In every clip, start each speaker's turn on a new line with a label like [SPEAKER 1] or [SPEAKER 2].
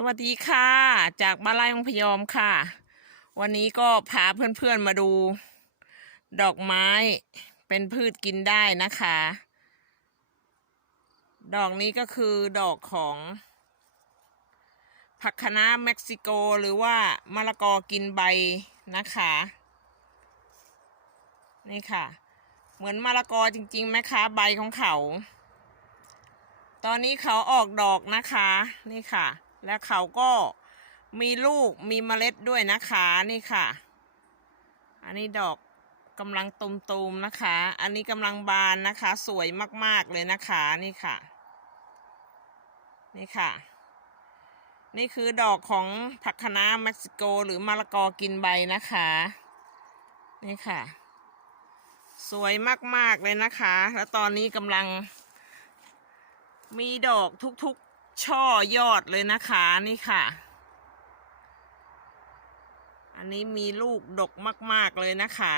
[SPEAKER 1] สวัสดีค่ะ จากบ้านไร่องพยอมค่ะ วันนี้ก็พาเพื่อนๆมาดู ดอกไม้เป็นพืชกินได้นะคะ ดอกนี้ก็คือดอกของ ผักคะน้าเม็กซิโกหรือว่ามะละกอกินใบนะคะ นี่ค่ะ เหมือนมะละกอจริงๆไหมคะใบของเขา ตอนนี้เขาออกดอกนะคะ นี่ค่ะ แล้วเขาก็มีลูกมีเมล็ดด้วยนะคะนี่ค่ะ อันนี้ดอกกำลังตุมๆนะคะ อันนี้กำลังบานนะคะ สวยมากๆเลยนะคะนี่ค่ะ นี่ค่ะ นี่คือดอกของผักคะน้าเม็กซิโกหรือมะละกอกินใบนะคะ นี่ค่ะ สวยมากๆเลยนะคะ แล้วตอนนี้กำลังมีดอกทุกๆ ช่อยอดเลยนะคะนี่ค่ะ อันนี้มีลูกดกมาก ๆ เลยนะคะ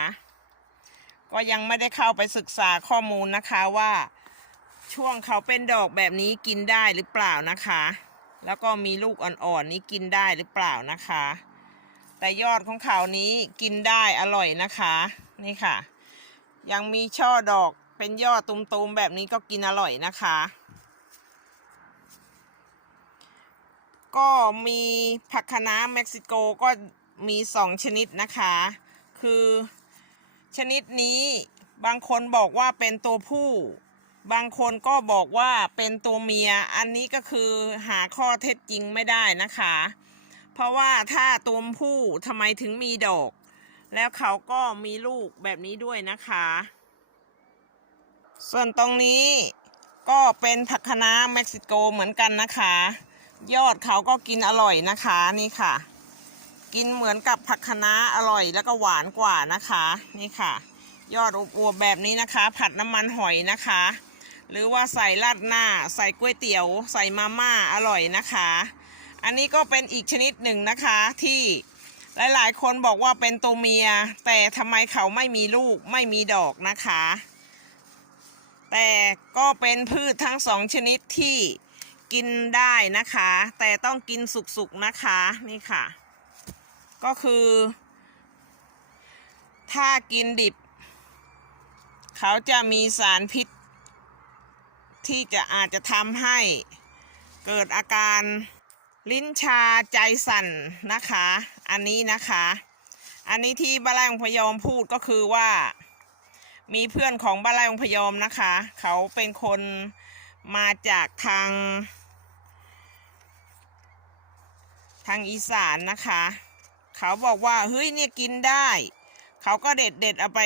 [SPEAKER 1] ก็ยังไม่ได้เข้าไปศึกษาข้อมูลนะคะว่าช่วงเขาเป็นดอกแบบนี้กินได้หรือเปล่านะคะ แล้วก็มีลูกอ่อนๆนี้กินได้หรือเปล่านะคะ แต่ยอดของเขานี้กินได้อร่อยนะคะ นี่ค่ะ ยังมีช่อดอกเป็นยอดตุมๆแบบนี้ก็กินอร่อยนะคะ ก็มีผักคะน้าเม็กซิโกก็มีสองชนิดนะคะ คือชนิดนี้บางคนบอกว่าเป็นตัวผู้ บางคนก็บอกว่าเป็นตัวเมีย อันนี้ก็คือหาข้อเท็จจริงไม่ได้นะคะ เพราะว่าถ้าตัวผู้ทำไมถึงมีดอก แล้วเขาก็มีลูกแบบนี้ด้วยนะคะ ส่วนตรงนี้ก็เป็นผักคะน้าเม็กซิโกเหมือนกันนะคะ ยอดเขาก็กินอร่อยนะคะนี่ค่ะ กินเหมือนกับผักคะน้าอร่อยแล้วก็หวานกว่านะคะนี่ค่ะ ยอดอวบๆแบบนี้นะคะ ผัดน้ำมันหอยนะคะ หรือว่าใส่ราดหน้า ใส่ก๋วยเตี๋ยว ใส่มาม่าอร่อยนะคะ อันนี้ก็เป็นอีกชนิดหนึ่งนะคะที่หลายๆ คนบอกว่าเป็นตัวเมีย แต่ทำไมเขาไม่มีลูกไม่มีดอกนะคะ แต่ก็เป็นพืชทั้งสองชนิดที่ กินได้นะคะ แต่ต้องกินสุกๆนะคะนี่ค่ะ ก็คือ ถ้ากินดิบ เขาจะมีสารพิษ ที่จะอาจจะทำให้เกิดอาการลิ้นชาใจสั่นนะคะ อันนี้นะคะ อันนี้ที่บ้านไร่องพยอมพูดก็คือว่า มีเพื่อนของบ้านไร่องพยอมนะคะ เขาเป็นคนมาจากทาง ทางอีสานนะคะ เขาบอกว่าเฮ้ยเนี่ยกินได้ เขาก็เด็ดเด็ดเอาไป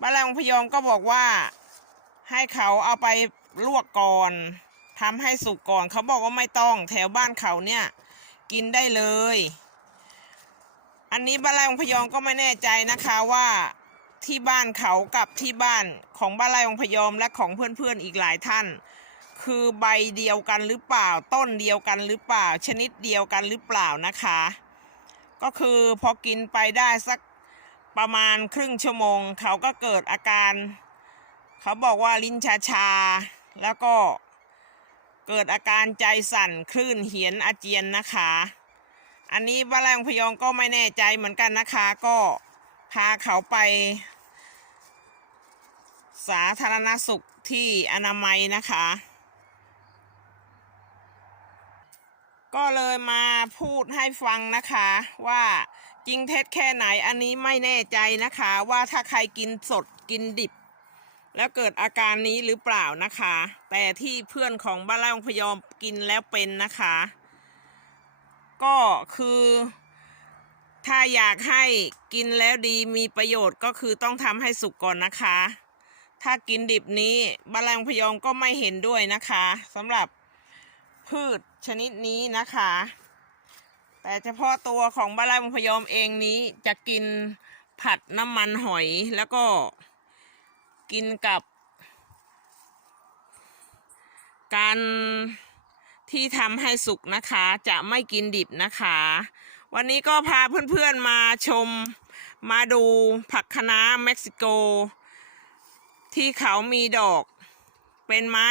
[SPEAKER 1] บ้านไร่องพยอมก็บอกว่า ให้เขาเอาไปลวกก่อนทำให้สุกก่อนเขาบอกว่าไม่ต้องแถวบ้านเขาเนี่ยกินได้เลย อันนี้บ้านไร่องพยอมก็ไม่แน่ใจนะคะว่าที่บ้านเขากับที่บ้านของบ้านไร่องพยอมและของเพื่อนๆอีกหลายท่าน คือใบเดียวกันหรือเปล่า ต้นเดียวกันหรือเปล่า ชนิดเดียวกันหรือเปล่านะคะ ก็คือพอกินไปได้สักประมาณครึ่งชั่วโมง เขาก็เกิดอาการ เขาบอกว่าลิ้นชาชา แล้วก็เกิดอาการใจสั่นคลื่นเหียนอาเจียนนะคะ อันนี้บ้าแรงพยองก็ไม่แน่ใจเหมือนกันนะคะ ก็พาเขาไป สาธารณสุขที่อนามัยนะคะ ก็เลยมาพูดให้ฟังนะคะว่าจริงเท็จแค่ไหนอันนี้ไม่แน่ใจนะคะ ว่าถ้าใครกินสดกินดิบ แล้วเกิดอาการนี้หรือเปล่านะคะ แต่ที่เพื่อนของบ้านไร่องพยอมกินแล้วเป็นนะคะ ก็คือถ้าอยากให้กินแล้วดีมีประโยชน์ก็คือต้องทำให้สุกก่อนนะคะ ถ้ากินดิบนี้บ้านไร่องพยอมก็ไม่เห็นด้วยนะคะสำหรับพืช ชนิดนี้นะคะ แต่เฉพาะตัวของบ้านไร่องพยอมเองนี้จะกินผัดน้ำมันหอยแล้วก็กินกับ การที่ทำให้สุกนะคะ จะไม่กินดิบนะคะ วันนี้ก็พาเพื่อนๆมาชมมาดูผักคะน้าเม็กซิโก ที่เขามีดอกเป็นไม้